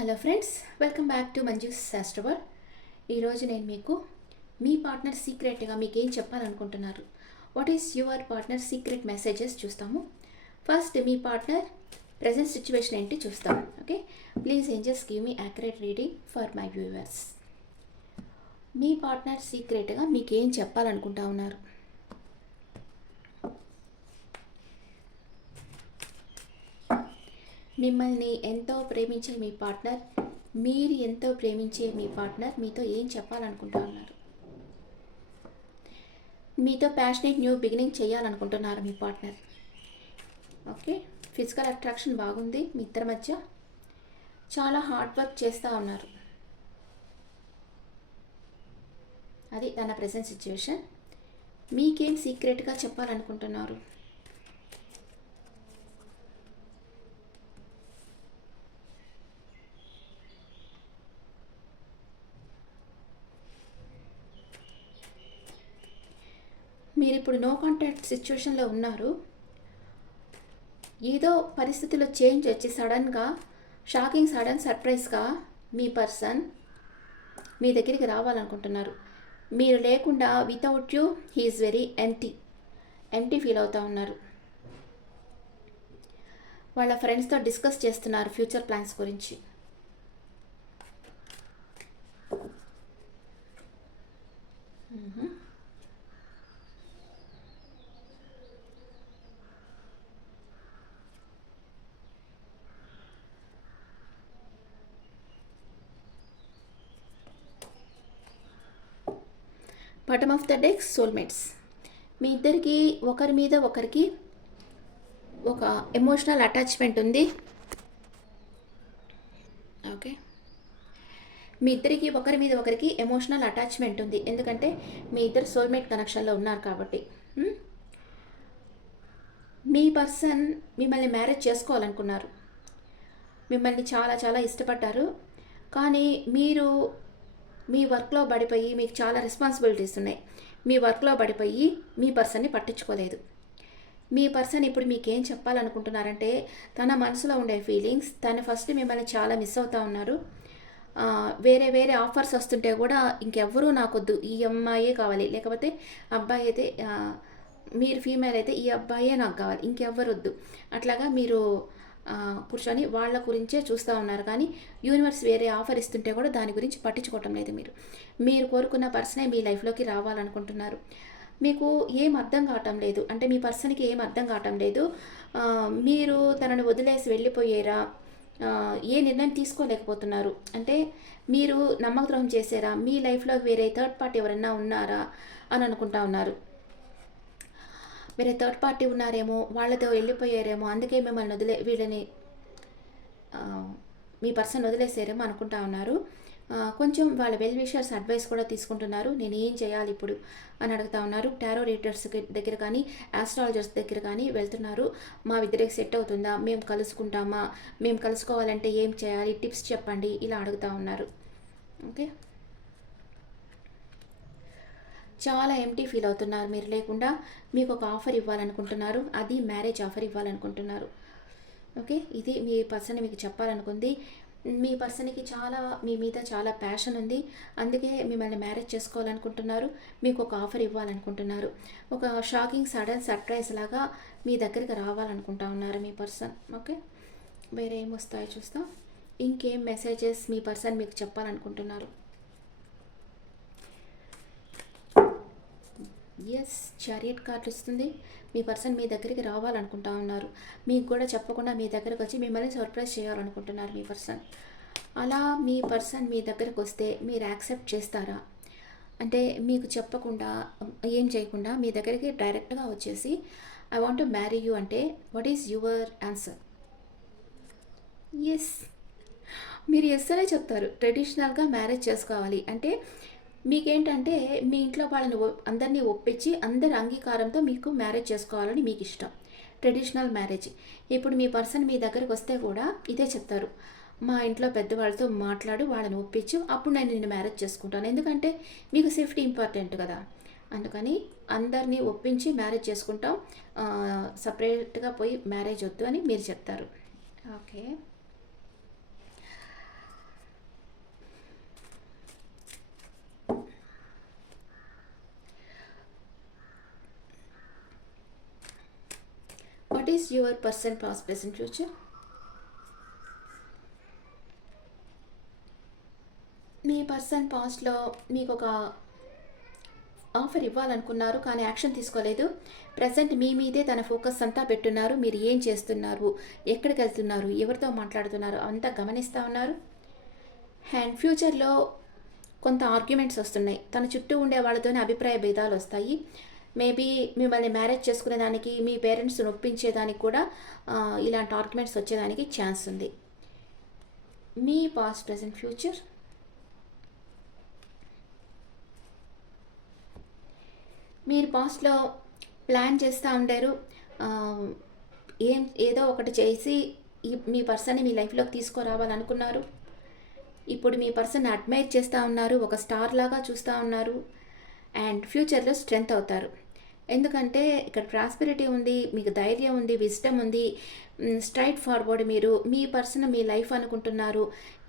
Hello friends, welcome back to Manju's శాస్ట్రవర్. ఈరోజు నేను మీకు మీ పార్ట్నర్ సీక్రెట్గా మీకు ఏం చెప్పాలనుకుంటున్నారు, what is your partner secret messages చూస్తాము. ఫస్ట్ మీ పార్ట్నర్ ప్రజెంట్ సిచ్యువేషన్ ఏంటి చూస్తాము. Okay, please angels give me accurate reading for my viewers. మీ పార్ట్నర్ సీక్రెట్గా మీకు ఏం చెప్పాలనుకుంటా ఉన్నారు? మిమ్మల్ని ఎంతో ప్రేమించే మీ పార్ట్నర్, మీరు ఎంతో ప్రేమించే మీ పార్ట్నర్ మీతో ఏం చెప్పాలనుకుంటా ఉన్నారు? మీతో ప్యాషనేట్ న్యూ బిగినింగ్ చేయాలనుకుంటున్నారు మీ పార్ట్నర్. ఓకే, ఫిజికల్ అట్రాక్షన్ బాగుంది మీ ఇద్దరి మధ్య. చాలా హార్డ్ వర్క్ చేస్తూ ఉన్నారు. అది తన ప్రెజెంట్ సిచ్యువేషన్. మీకేం సీక్రెట్గా చెప్పాలనుకుంటున్నారు? మీరు ఇప్పుడు నో కాంటాక్ట్ సిచ్యువేషన్లో ఉన్నారు. ఏదో పరిస్థితుల్లో చేంజ్ వచ్చి సడన్గా షాకింగ్ సడన్ సర్ప్రైజ్గా మీ పర్సన్ మీ దగ్గరికి రావాలనుకుంటున్నారు. మీరు లేకుండా without you he is very empty feel అవుతూ ఉన్నారు. వాళ్ళ ఫ్రెండ్స్తో డిస్కస్ చేస్తున్నారు ఫ్యూచర్ ప్లాన్స్ గురించి. Bottom of the deck soulmates. మీ ఇద్దరికి ఒకరి మీద ఒకరికి ఒక ఎమోషనల్ అటాచ్మెంట్ ఉంది. ఓకే, మీ ఇద్దరికి ఒకరి మీద ఒకరికి ఎమోషనల్ అటాచ్మెంట్ ఉంది, ఎందుకంటే మీ ఇద్దరు సోల్మేట్ కనెక్షన్లో ఉన్నారు కాబట్టి. మీ పర్సన్ మిమ్మల్ని మ్యారేజ్ చేసుకోవాలనుకున్నారు, మిమ్మల్ని చాలా చాలా ఇష్టపడ్డారు. కానీ మీరు మీ వర్క్లో పడిపోయి, మీకు చాలా రెస్పాన్సిబిలిటీస్ ఉన్నాయి, మీ వర్క్లో పడిపోయి మీ పర్సన్ని పట్టించుకోలేదు. మీ పర్సన్ ఇప్పుడు మీకేం చెప్పాలనుకుంటున్నారంటే, తన మనసులో ఉండే ఫీలింగ్స్, తను ఫస్ట్ మిమ్మల్ని చాలా మిస్ అవుతూ ఉన్నారు. వేరే వేరే ఆఫర్స్ వస్తుంటే కూడా ఇంకెవ్వరూ నాకొద్దు, ఈ అమ్మాయే కావాలి, లేకపోతే అబ్బాయి అయితే మీరు ఫీమేల్ అయితే ఈ అబ్బాయే నాకు కావాలి, ఇంకెవ్వరు వద్దు, అట్లాగా మీరు కూర్చొని వాళ్ళ గురించే చూస్తూ ఉన్నారు. కానీ యూనివర్స్ వేరే ఆఫర్ ఇస్తుంటే కూడా దాని గురించి పట్టించుకోవటం లేదు. మీరు కోరుకున్న పర్సనే మీ లైఫ్లోకి రావాలనుకుంటున్నారు. మీకు ఏం అర్థం కావటం లేదు, అంటే మీ పర్సన్కి ఏం అర్థం కావటం లేదు. మీరు తనని వదిలేసి వెళ్ళిపోయేరా, ఏ నిర్ణయం తీసుకోలేకపోతున్నారు. అంటే మీరు నమ్మకద్రోహం చేసారా, మీ లైఫ్లో వేరే థర్డ్ పార్టీ ఎవరైనా ఉన్నారా అని అనుకుంటా ఉన్నారు. వేరే థర్డ్ పార్టీ ఉన్నారేమో, వాళ్ళతో వెళ్ళిపోయారేమో, అందుకే మిమ్మల్ని వీళ్ళని మీ పర్సన్ వదిలేసారేమో అనుకుంటా ఉన్నారు. కొంచెం వాళ్ళ వెల్ విషర్స్ అడ్వైస్ కూడా తీసుకుంటున్నారు. నేను ఏం చేయాలి ఇప్పుడు అని అడుగుతా ఉన్నారు. టారో రీడర్స్ దగ్గర కానీ ఆస్ట్రాలజర్స్ దగ్గర కానీ వెళ్తున్నారు. మా ఇద్దరికి సెట్ అవుతుందా, మేము కలుసుకుంటామా, మేము కలుసుకోవాలంటే ఏం చేయాలి, టిప్స్ చెప్పండి, ఇలా అడుగుతూ ఉన్నారు. ఓకే, చాలా ఎంటీ ఫీల్ అవుతున్నారు మీరు లేకుండా. మీకు ఒక ఆఫర్ ఇవ్వాలనుకుంటున్నారు, అది మ్యారేజ్ ఆఫర్ ఇవ్వాలనుకుంటున్నారు. ఓకే, ఇది మీ పర్సన్ మీకు చెప్పాలనుకుంది. మీ పర్సన్కి చాలా మీ మీద చాలా ప్యాషన్ ఉంది, అందుకే మిమ్మల్ని మ్యారేజ్ చేసుకోవాలనుకుంటున్నారు, మీకు ఒక ఆఫర్ ఇవ్వాలనుకుంటున్నారు. ఒక షాకింగ్ సడన్ సర్ప్రైజ్ లాగా మీ దగ్గరికి రావాలనుకుంటా ఉన్నారు మీ పర్సన్. ఓకే, వేరే ఏం వస్తాయో చూస్తాం. ఇంకేం మెసేజెస్ మీ పర్సన్ మీకు చెప్పాలనుకుంటున్నారు? ఎస్, చారియట్ కార్డు ఇస్తుంది. మీ పర్సన్ మీ దగ్గరికి రావాలనుకుంటా ఉన్నారు, మీకు కూడా చెప్పకుండా మీ దగ్గరకు వచ్చి మిమ్మల్ని సర్ప్రైజ్ చేయాలనుకుంటున్నారు మీ పర్సన్. అలా మీ పర్సన్ మీ దగ్గరకు వస్తే మీరు యాక్సెప్ట్ చేస్తారా? అంటే మీకు చెప్పకుండా ఏం చేయకుండా మీ దగ్గరికి డైరెక్ట్గా వచ్చేసి I want to marry you అంటే what is your answer? Yes, మీరు ఎస్ అనే చెప్తారు. ట్రెడిషనల్గా మ్యారేజ్ చేసుకోవాలి అంటే మీకేంటంటే మీ ఇంట్లో వాళ్ళని అందరినీ ఒప్పించి అందరి అంగీకారంతో మీకు మ్యారేజ్ చేసుకోవాలని మీకు ఇష్టం, ట్రెడిషనల్ మ్యారేజ్. ఇప్పుడు మీ పర్సన్ మీ దగ్గరికి వస్తే కూడా ఇదే చెప్తారు, మా ఇంట్లో పెద్దవాళ్ళతో మాట్లాడు, వాళ్ళని ఒప్పించు, అప్పుడు నేను నిన్ను మ్యారేజ్ చేసుకుంటాను, ఎందుకంటే మీకు సేఫ్టీ ఇంపార్టెంట్ కదా. అందుకని అందరినీ ఒప్పించి మ్యారేజ్ చేసుకుంటాం, సపరేట్గా పోయి మ్యారేజ్ వద్దు అని మీరు చెప్తారు. Okay, is your person past present future? Me person పాస్ట్లో మీకు ఒక ఆఫర్ ఇవ్వాలనుకున్నారు కానీ యాక్షన్ తీసుకోలేదు. ప్రజెంట్ మీ మీదే తన ఫోకస్ అంతా పెట్టున్నారు. మీరు ఏం చేస్తున్నారు, ఎక్కడికి వెళ్తున్నారు, ఎవరితో మాట్లాడుతున్నారు అంతా గమనిస్తూ ఉన్నారు. అండ్ ఫ్యూచర్లో కొంత ఆర్గ్యుమెంట్స్ వస్తున్నాయి. తన చుట్టూ ఉండే వాళ్ళతోనే అభిప్రాయ భేదాలు వస్తాయి. మేబీ మిమ్మల్ని మ్యారేజ్ చేసుకునేదానికి, మీ పేరెంట్స్ని ఒప్పించేదానికి కూడా ఇలాంటి ఆర్గ్యుమెంట్స్ వచ్చేదానికి ఛాన్స్ ఉంది. మీ పాస్ట్ ప్రెజెంట్ ఫ్యూచర్. మీరు పాస్ట్లో ప్లాన్ చేస్తూ ఉంటారు, ఏదో ఒకటి చేసి మీ పర్సన్ని మీ లైఫ్లోకి తీసుకురావాలనుకున్నారు. ఇప్పుడు మీ పర్సన్ అడ్మైర్ చేస్తూ ఉన్నారు, ఒక స్టార్ లాగా చూస్తూ ఉన్నారు. అండ్ ఫ్యూచర్లో స్ట్రెంగ్త్ అవుతారు. ఎందుకంటే ఇక్కడ ప్రాస్పెరిటీ ఉంది, మీకు ధైర్యం ఉంది, విజ్డమ్ ఉంది, స్ట్రైట్ ఫార్వర్డ్. మీరు మీ పర్సన్ మీ లైఫ్ అనుకుంటున్నారు.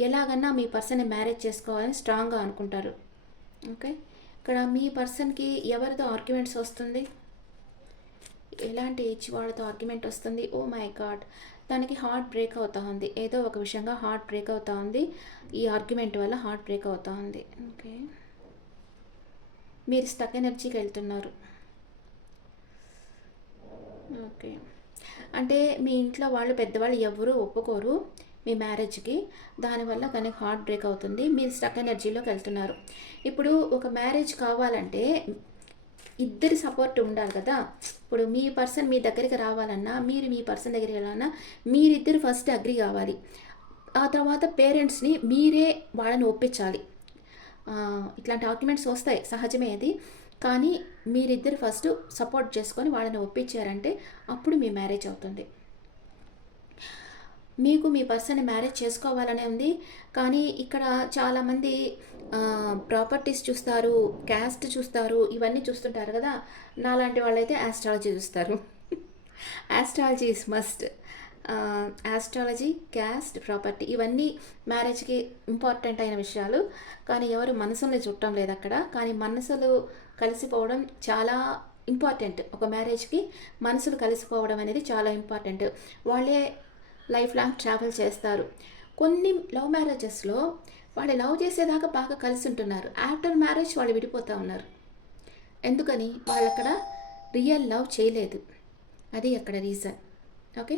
ఎలాగన్నా మీ పర్సన్ని మ్యారేజ్ చేసుకోవాలని స్ట్రాంగ్గా అనుకుంటారు. ఓకే, ఇక్కడ మీ పర్సన్కి ఎవరితో ఆర్గ్యుమెంట్స్ వస్తుంది, ఎలాంటి ఏజ్ వాళ్ళతో ఆర్గ్యుమెంట్ వస్తుంది? ఓ మై గాడ్, తనకి హార్ట్ బ్రేక్ అవుతూ ఉంది. ఏదో ఒక విషయంగా హార్ట్ బ్రేక్ అవుతూ ఉంది. ఈ ఆర్గ్యుమెంట్ వల్ల హార్ట్ బ్రేక్ అవుతూ ఉంది. ఓకే, మీరు స్టక్ ఎనర్జీకి వెళ్తున్నారు. ఓకే, అంటే మీ ఇంట్లో వాళ్ళు పెద్దవాళ్ళు ఎవరు ఒప్పుకోరు మీ మ్యారేజ్కి. దానివల్ల తనకి హార్ట్ బ్రేక్ అవుతుంది. మీరు స్టక్ ఎనర్జీలోకి వెళ్తున్నారు. ఇప్పుడు ఒక మ్యారేజ్ కావాలంటే ఇద్దరి సపోర్ట్ ఉండాలి కదా. ఇప్పుడు మీ పర్సన్ మీ దగ్గరికి రావాలన్నా, మీరు మీ పర్సన్ దగ్గరికి వెళ్ళాలన్నా మీరిద్దరు ఫస్ట్ అగ్రి కావాలి. ఆ తర్వాత పేరెంట్స్ని మీరే వాళ్ళని ఒప్పించాలి. ఇట్లాంటి ఆర్గ్యుమెంట్స్ వస్తాయి, సహజమే అది. కానీ మీరిద్దరు ఫస్ట్ సపోర్ట్ చేసుకొని వాళ్ళని ఒప్పించారంటే అప్పుడు మీ మ్యారేజ్ అవుతుంది. మీకు మీ పర్సన్ని మ్యారేజ్ చేసుకోవాలనే ఉంది. కానీ ఇక్కడ చాలామంది ప్రాపర్టీస్ చూస్తారు, క్యాస్ట్ చూస్తారు, ఇవన్నీ చూస్తుంటారు కదా. నాలాంటి వాళ్ళైతే ఆస్ట్రాలజీ చూస్తారు. Astrology is must. Astrology, caste, property ఇవన్నీ మ్యారేజ్కి ఇంపార్టెంట్ అయిన విషయాలు. కానీ ఎవరు మనసుల్ని చుట్టం లేదు అక్కడ. కానీ మనసులు కలిసిపోవడం చాలా ఇంపార్టెంట్. ఒక మ్యారేజ్కి మనసులు కలిసిపోవడం అనేది చాలా ఇంపార్టెంట్. వాళ్ళే లైఫ్ లాంగ్ ట్రావెల్ చేస్తారు. కొన్ని లవ్ మ్యారేజెస్లో వాళ్ళు లవ్ చేసేదాకా బాగా కలిసి ఉంటున్నారు. ఆఫ్టర్ మ్యారేజ్ వాళ్ళు విడిపోతూ ఉన్నారు. ఎందుకని? వాళ్ళు అక్కడ రియల్ లవ్ చేయలేదు. అది అక్కడ రీజన్. ఓకే,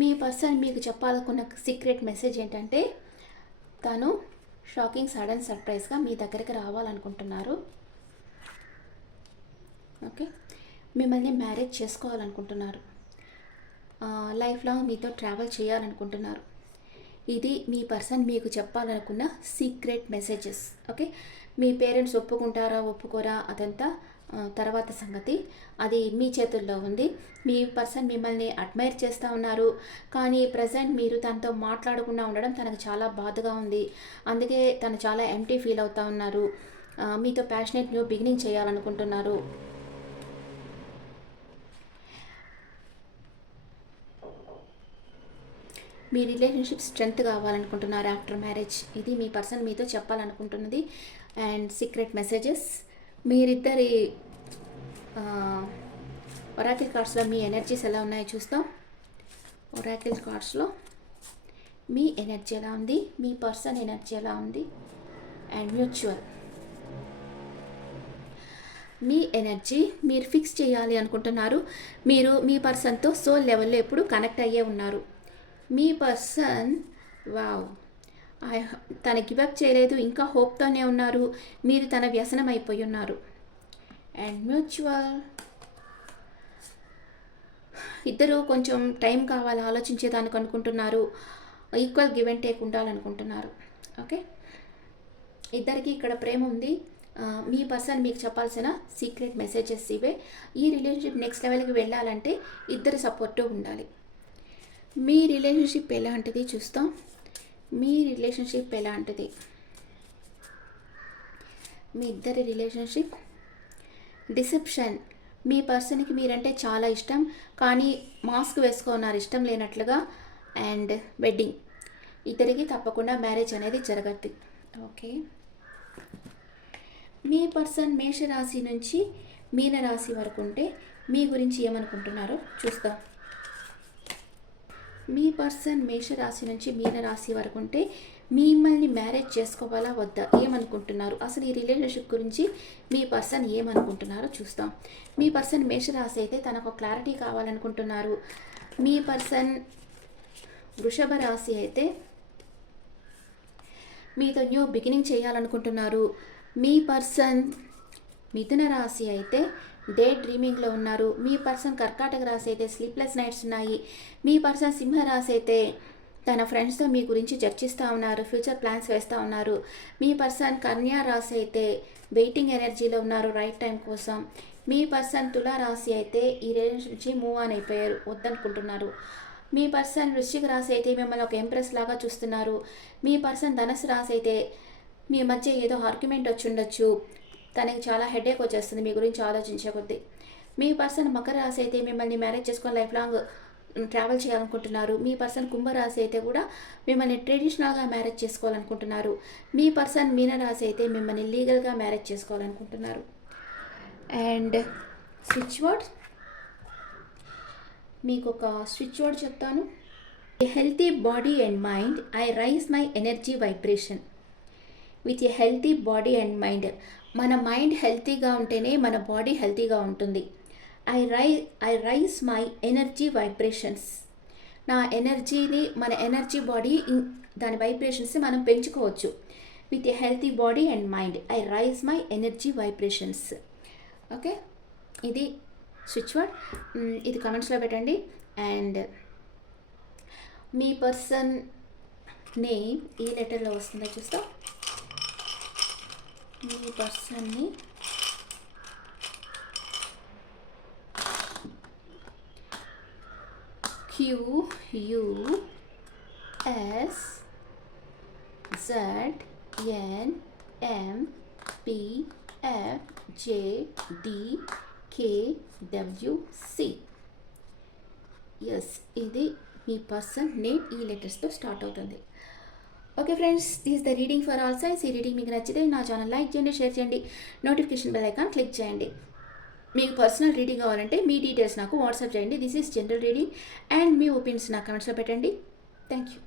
మీ పర్సన్ మీకు చెప్పాలనుకున్న సీక్రెట్ మెసేజ్ ఏంటంటే తను షాకింగ్ సడన్ సర్ప్రైజ్గా మీ దగ్గరికి రావాలనుకుంటున్నారు. ఓకే, మిమ్మల్ని మ్యారేజ్ చేసుకోవాలనుకుంటున్నారు. లైఫ్ లాంగ్ మీతో ట్రావెల్ చేయాలనుకుంటున్నారు. ఇది మీ పర్సన్ మీకు చెప్పాలనుకున్న సీక్రెట్ మెసేజెస్. ఓకే, మీ పేరెంట్స్ ఒప్పుకుంటారా ఒప్పుకోరా అదంతా తర్వాత సంగతి. అది మీ చేతుల్లో ఉంది. మీ పర్సన్ మిమ్మల్ని అడ్మైర్ చేస్తూ ఉన్నారు. కానీ ప్రజెంట్ మీరు తనతో మాట్లాడకుండా ఉండడం తనకు చాలా బాధగా ఉంది. అందుకే తను చాలా ఎంప్టీ ఫీల్ అవుతూ ఉన్నారు. మీతో ప్యాషనేట్ న్యూ బిగినింగ్ చేయాలనుకుంటున్నారు. మీ రిలేషన్షిప్ స్ట్రెంగ్త్ కావాలనుకుంటున్నారు ఆఫ్టర్ మ్యారేజ్. ఇది మీ పర్సన్ మీతో చెప్పాలనుకుంటున్నది. And secret messages. మీరిద్దరి ఒరాకిల్ కార్డ్స్లో మీ ఎనర్జీస్ ఎలా ఉన్నాయో చూస్తాం. ఒరాకిల్ కార్డ్స్లో మీ ఎనర్జీ ఎలా ఉంది, మీ పర్సన్ ఎనర్జీ ఎలా ఉంది. And mutual. మీ ఎనర్జీ మీరు ఫిక్స్ చేయాలి అనుకుంటున్నారు. మీరు మీ పర్సన్తో సోల్ లెవెల్లో ఎప్పుడు కనెక్ట్ అయ్యే ఉన్నారు. మీ పర్సన్ వావ్ తన గివప్ చేయలేదు, ఇంకా హోప్తోనే ఉన్నారు. మీరు తన వ్యసనం అయిపోయి ఉన్నారు. And mutual. ఇద్దరు కొంచెం టైం కావాలి ఆలోచించేదానికి అనుకుంటున్నారు. ఈక్వల్ గివ్ అండ్ టేక్ ఉండాలనుకుంటున్నారు. ఓకే, ఇద్దరికి ఇక్కడ ప్రేమ ఉంది. మీ పర్సన్ మీకు చెప్పాల్సిన సీక్రెట్ మెసేజెస్ ఇవే. ఈ రిలేషన్షిప్ నెక్స్ట్ లెవెల్కి వెళ్ళాలంటే ఇద్దరు సపోర్టు ఉండాలి. మీ రిలేషన్షిప్ ఎలాంటిది చూస్తాం. మీ రిలేషన్షిప్ ఎలాంటిది? మీ ఇద్దరి రిలేషన్షిప్ డిసెప్షన్. మీ పర్సన్కి మీరంటే చాలా ఇష్టం, కానీ మాస్క్ వేసుకున్నారు ఇష్టం లేనట్లుగా. And wedding. ఇద్దరికి తప్పకుండా మ్యారేజ్ అనేది జరగద్దు. ఓకే, మీ పర్సన్ మేషరాశి నుంచి మీనరాశి వరకు ఉంటే మీ గురించి ఏమనుకుంటున్నారో చూస్తాం. మీ పర్సన్ మేషరాశి నుంచి మీనరాశి వరకు ఉంటే మిమ్మల్ని మ్యారేజ్ చేసుకోవాలా వద్దా, ఏమనుకుంటున్నారు, అసలు ఈ రిలేషన్షిప్ గురించి మీ పర్సన్ ఏమనుకుంటున్నారో చూస్తాం. మీ పర్సన్ మేషరాశి అయితే తనకు క్లారిటీ కావాలనుకుంటున్నారు. మీ పర్సన్ వృషభ రాశి అయితే మీతో న్యూ బిగినింగ్ చేయాలనుకుంటున్నారు. మీ పర్సన్ మిథున రాశి అయితే డే డ్రీమింగ్లో ఉన్నారు. మీ పర్సన్ కర్కాటక రాశి అయితే స్లీప్లెస్ నైట్స్ ఉన్నాయి. మీ పర్సన్ సింహరాశి అయితే తన ఫ్రెండ్స్తో మీ గురించి చర్చిస్తూ ఉన్నారు, ఫ్యూచర్ ప్లాన్స్ వేస్తూ ఉన్నారు. మీ పర్సన్ కన్యా రాశి అయితే వెయిటింగ్ ఎనర్జీలో ఉన్నారు రైట్ టైం కోసం. మీ పర్సన్ తులా రాశి అయితే ఈ రిలేషన్ నుంచి మూవ్ ఆన్ అయిపోయారు, వద్దనుకుంటున్నారు. మీ పర్సన్ వృశ్చిక రాశి అయితే మిమ్మల్ని ఒక ఎంప్రెస్ లాగా చూస్తున్నారు. మీ పర్సన్ ధనుసు రాశి అయితే మీ మధ్య ఏదో ఆర్గ్యుమెంట్ వచ్చి ఉండొచ్చు, తనకి చాలా హెడేక్ వచ్చేస్తుంది మీ గురించి ఆలోచించే కొద్దీ. మీ పర్సన్ మకర రాశి అయితే మిమ్మల్ని మ్యారేజ్ చేసుకొని లైఫ్ లాంగ్ ట్రావెల్ చేయాలనుకుంటున్నారు. మీ పర్సన్ కుంభరాశి అయితే కూడా మిమ్మల్ని ట్రెడిషనల్గా మ్యారేజ్ చేసుకోవాలనుకుంటున్నారు. మీ పర్సన్ మీనరాశి అయితే మిమ్మల్ని లీగల్గా మ్యారేజ్ చేసుకోవాలనుకుంటున్నారు. అండ్ స్విచ్ వర్డ్, మీకు ఒక స్విచ్ వర్డ్ చెప్తాను. A healthy body and mind I rise my energy vibration. With a healthy body and mind, మన మైండ్ హెల్తీగా ఉంటేనే మన బాడీ హెల్తీగా ఉంటుంది. I rise my energy vibrations. నా ఎనర్జీని, మన ఎనర్జీ బాడీ దాని వైబ్రేషన్స్ని మనం పెంచుకోవచ్చు. With a healthy body and mind I rise my energy vibrations. Okay, ఇది స్విచ్ వర్డ్. ఇది కమెంట్స్లో పెట్టండి. అండ్ మీ పర్సన్ నేమ్ ఈ లెటర్లో వస్తుందో చూస్తాం. మీ పర్సన్ని QUSZNMPFJDKWC. ఎస్, ఇది మీ పర్సన్ నేమ్ ఈ లెటర్స్తో స్టార్ట్ అవుతుంది. Okay friends, this the reading for all science. ఈ రీడింగ్ మీకు నచ్చితే నా ఛానల్ లైక్ చేయండి, షేర్ చేయండి, నోటిఫికేషన్ బెల్ ఐకాన్ క్లిక్ చేయండి. మీకు పర్సనల్ రీడింగ్ కావాలంటే మీ డీటెయిల్స్ నాకు వాట్సాప్ చేయండి. This is general reading and me opinions నా కమెంట్స్లో పెట్టండి. Thank you.